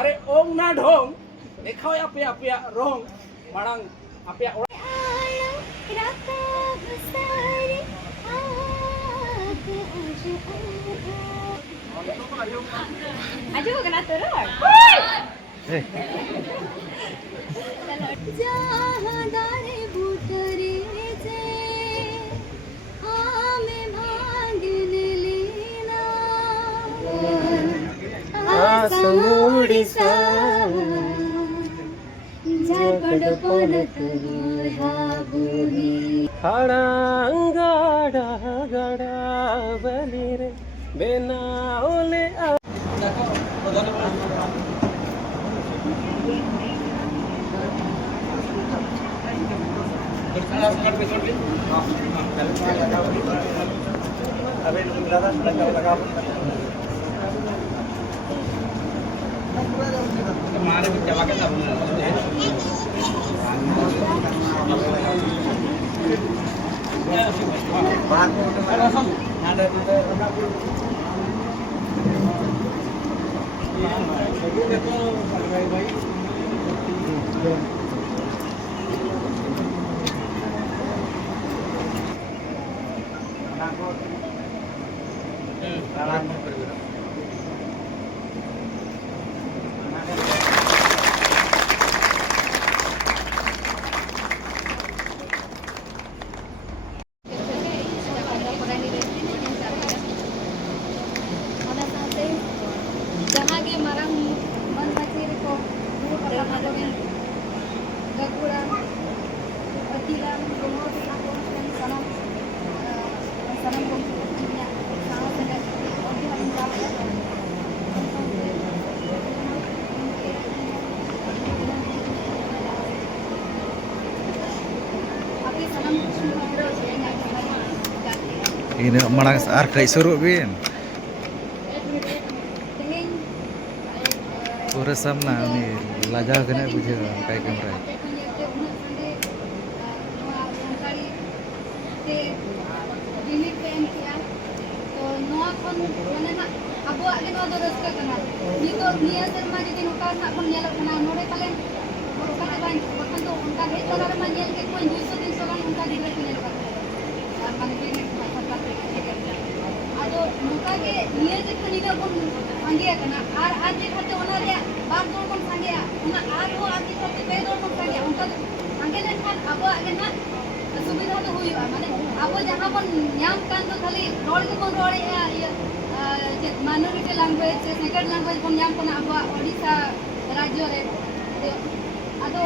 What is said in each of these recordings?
अरे ओम ना ढोंग देखो आपे रोंग मांग आपे Aja kena turun. Jahadare butare je ame bhagine leena asamudi sa jharpad ponat habuhi खड़ा गाड़ा गाड़ा बली रे बेनाओले ini marang arkai suruh bin pura samna ni lajah kena bujhe kai kamera सुविधा तो हुई माने अब जहाँ पर नाम कान तो खाली रोड के बन रोड ये माइनॉरिटी लैंग्वेज सेकेंड लैंग्वेज बन नाम को अब ओडिशा राज्य रे अदो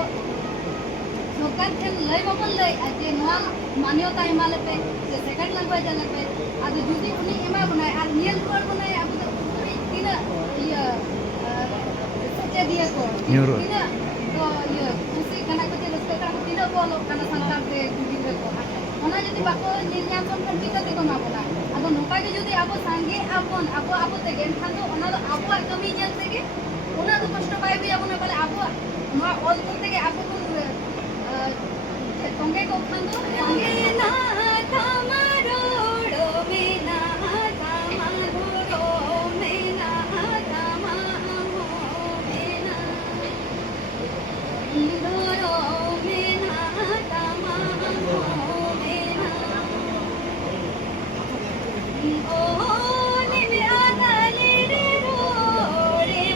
सरकार ठेन लय बबन लय जे नवा मान्यता एमाले पे जे सेकेंड लैंग्वेज आले पे अदो जुदी उनी एमा बनाय आर नियल रोड बनाय अब तो तीना ये सत्य दिया को तीना तो ये उसी कना को रस्ते का तीना बोलो कना संसार से जुदी को ओना जदी बाको निर्याम संकर टीका ते को माबोना अदो नोका के जदी अब संगे आपन अब ते गेन खान तो ओना तो अब कमी जल से के ओना तो कष्ट पाए भी अब ना बोले अब नोआ ऑल करते के अब को तंगे को खान तो संगे ना तमारो डोबेना तमारो मेना तमारो मेना इंदरो मेना तमारो मेना ओ निने आगले रे रो रे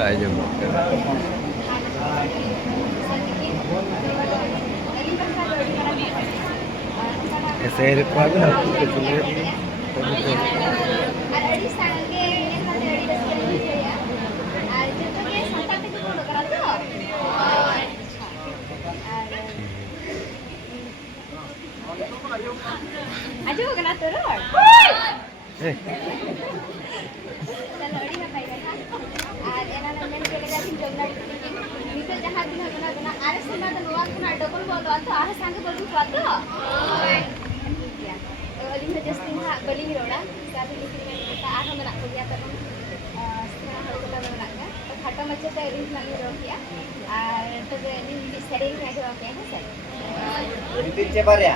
Ayo. Saya record aku kecil. Aduh, kena turun. Eh, Kalau ini apa ya? Enak namanya kita kasih jomlar. Misal jahat दिन guna आरे से ना तो लोग ना डबल बोल दो तो आरे संग बोल दो तो अली में जस्ट ना बली रोड़ा काफी लिखी में kita आगे में रखो गया तो सेना हर कोला में रखा तो खट्टा मच्छे तो अली में रोक किया तो अली में सेटिंग में जो रखे हैं sir ini pinche barya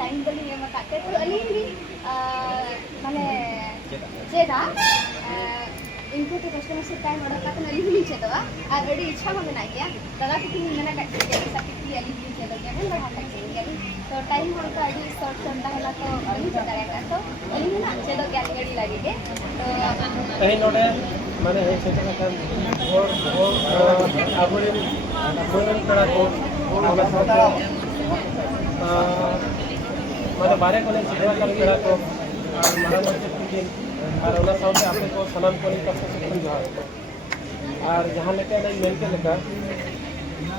time बली में मकाते तो अली भी माने चेदा इनको तो कस्टमर से टाइम ऑर्डर करते अली भी चेदवा और अड़ी इच्छा में बना गया दादा की तुम मैंने कट के सब की अली भी चेदो के हम बढ़ा तक चलेंगे तो टाइम हम तो अड़ी शॉर्ट चलता है तो अली चेदा रहेगा तो अली ना चेदो के अली गड़ी लगेगे तो कहीं नोडे माने है से का और आबुरी कोन कड़ा को माने बारे कोने सिखवा कर कड़ा को मारा मत और उना साउंड आपने को सलाम कोनी का से जोहार और जहां लेके नहीं मेन के लेका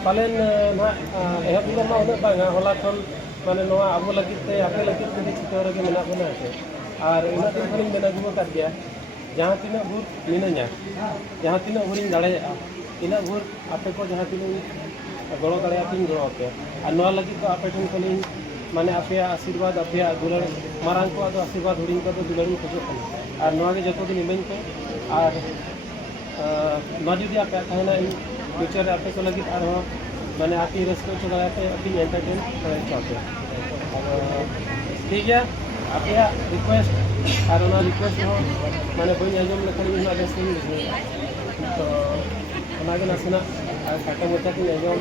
पालन ना एह बिना मा उना बांगा होला खन माने नोआ आबो लगिते आपे लगिते के चित्र रे मेना बना है और उना दिन खनि मेना गुमो कर दिया जहां तीना भूर मिनanya जहां तीना भूरिन दाड़े इना भूर आपे को जहां तीना गड़ो दाड़े आपिन गड़ो पे और नोआ लगी तो आपे ठन खनि माने आपे आशीर्वाद आपे दुलर मारांग को आशीर्वाद हुडिन को दुलर खोजो खनि और नोआ के जतो दिन इमेन को और नोआ जुदी आपे कहना फ्यूचर आपे को लगी और माने आकी रस्को तो दाड़े आपिन एंटरटेन करे चाहते ठीक है आपे रिक्वेस्ट और ना रिक्वेस्ट हो माने कोई आजम लखन में आदेश नहीं तो हमारे नासना काटा मोटा की आजम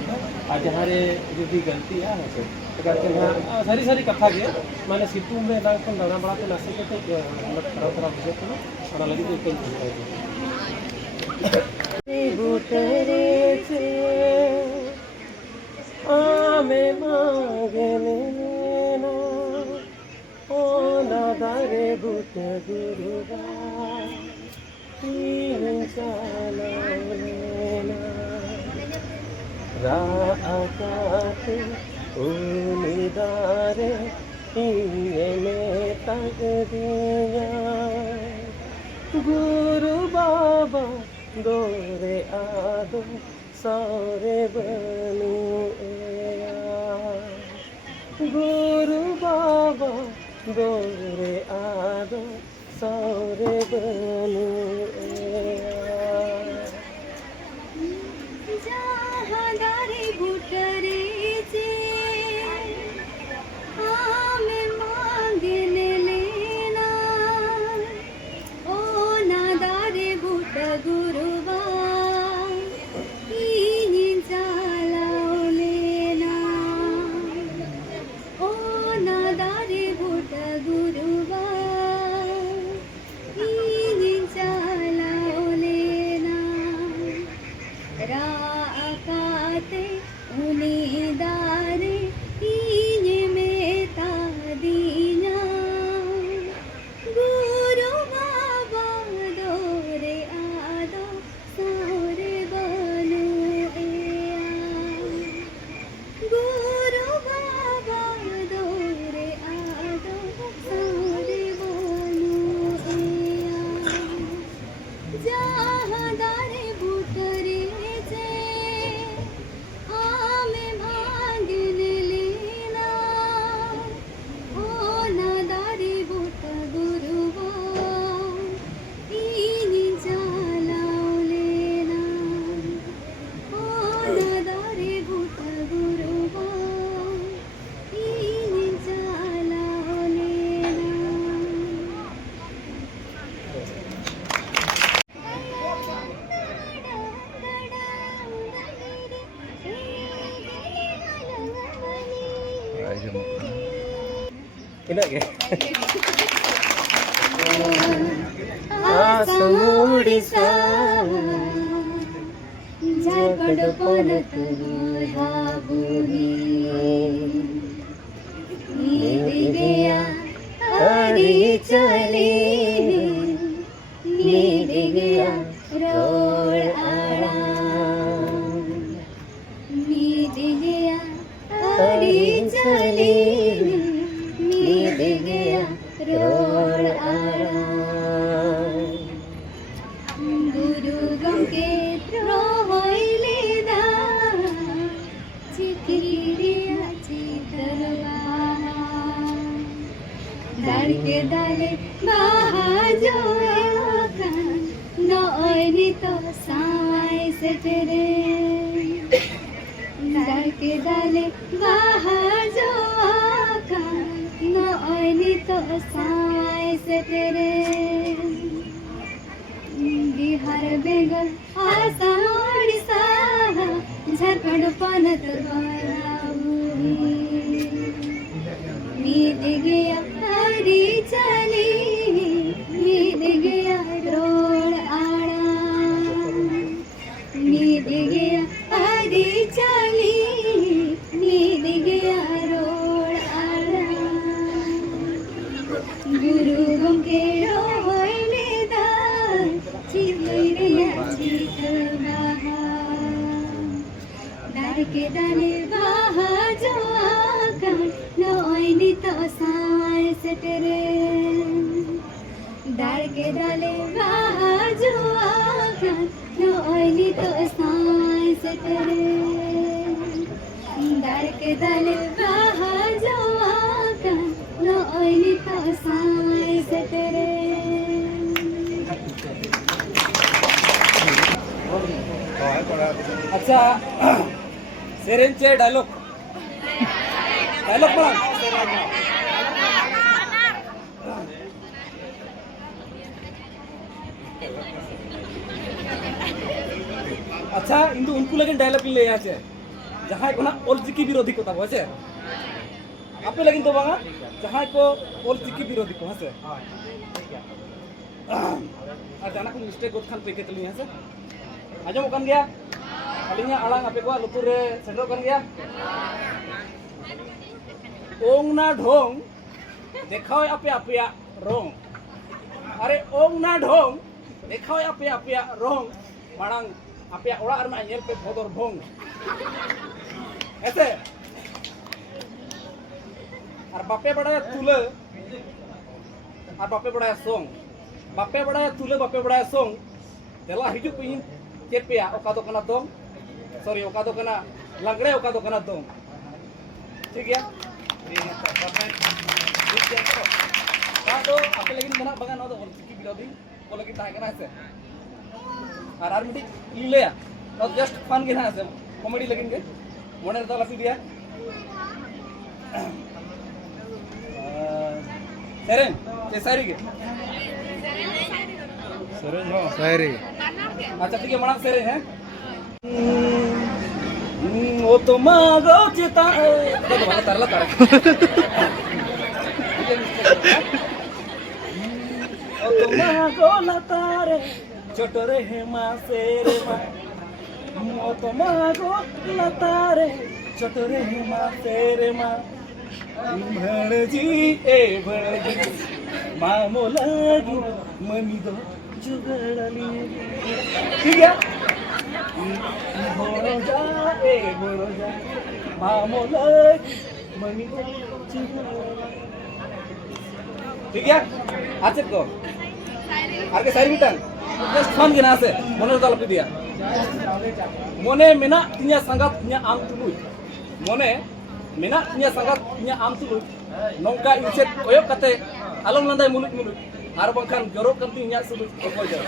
आज जहारे जुदी गलती है तो करके ना सारी सारी कथा के माने सितुम में दाग को दाना बड़ा तो नासे के तो खराब खराब हो जाता है और लगी तो कहीं बुतरे से आमे मांगने ना ओ ना दारे बुत गुरुबा ingin salawena raakate unidare ingene tagdiya Guru Baba dore ado sare banu Guru Baba dore ado sare banu जहादारी बुटरे जे हमें मांगने लेना ओ नादारे बुट गुरुबा इनी जालाओ लेना ओ नादारे बुट गुरुबा इनी जालाओ लेना राकाते उनीदारे इने मेता दीना गुरु बाबा दोरे आदो सारे बनु गुरु बाबा दोरे आदो सारे बनु जहादारे बुटरे Enak ke? Asamudi sawa Jakad panat habuhi Miri gaya ari chale Miri gaya rol aram Miri gaya ari chale गया रोड आराम गुरु गंगे रोइले दा चिकिरिया चितरवा दाड़के दाले बाहाजो नोइनी तो साई से तेरे दाड़के दाले बाहाजो नोइनी तो साई से तेरे बिहार बेंगल आसाम ओडिशा झारखंड पनत मीद गया हरी चली मीद गया रोड आड़ा मीद गया हरी चली मीद गया रोड आड़ा गुरु गंगे रोइले दा चिरिया चितरवा दाड़के दाले बाहाजो नोइनी तो साई से तेरे दाड़के दाले बाहाजो नोइनी तो साई से तेरे दाड़के दाले बाहाजो नोइनी तो साई से तेरे अच्छा सेरेन चे डायलॉग डायलॉग पढ़ा अच्छा इंदु उनको लगे डायलॉग ले यहाँ से जहाँ को ना ऑलचिकी विरोधी को तब वैसे आपे लगे तो बांगा जहाँ को ऑलचिकी विरोधी को वैसे और जाना को मिस्टेक गोद खान पे के तली यहाँ से आजम ओकन गया अलिंगा आलांग आपे को लुतुर रे सेंडो कन गया ओंग ना ढोंग देखाओ आपे आपे रोंग अरे ओम ना ढोंग देखा आपे रोंग मांग आपे ओड़ा रमा नेल पे भोदर भोंग ऐसे और बापे बड़ा तुले और बापे बड़ा सोंग बापे बड़ा तुले बापे बड़ा सोंग तेला हिजू पे चेक पे ओका दो कना दोंग सॉरी ओका दो कना लंगड़े ओका दो कना दोंग ठीक है तो आपे लगिन मना बागान ना तो ऑलचिकी विरोधी को लगिन ताहे कना से और मिटी इलेया तो जस्ट फन के ना से कॉमेडी लगिन के मोने तो लपी दिया सेरेन ये सारी के शायरी अच्छा ठीक है मना सेरेन है ओ तो मागो चिता तो बात तरला तार ओ तो मागो लतारे छोटरे हेमा सेरे मा ओ तो मागो लतारे छोटरे हेमा सेरे मा भणजी ए भणजी मामो लागी मनी दो जुगड़ली ठीक है भणो जा मामो लागी मनी दो जुगड़ली ठीक है आचे को आर के सारी बिटान जस्ट फन के ना से मने तो लपि दिया मने मेना तिnya sangat tinya am tuluy मने मेना तिnya sangat tinya am tuluy nongka incet koyok kate along landai mulut ar bangkan jorok kan tinya sulut koy jor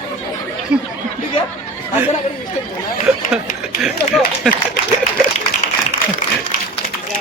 ठीक है आजना करी मिस्टेक होना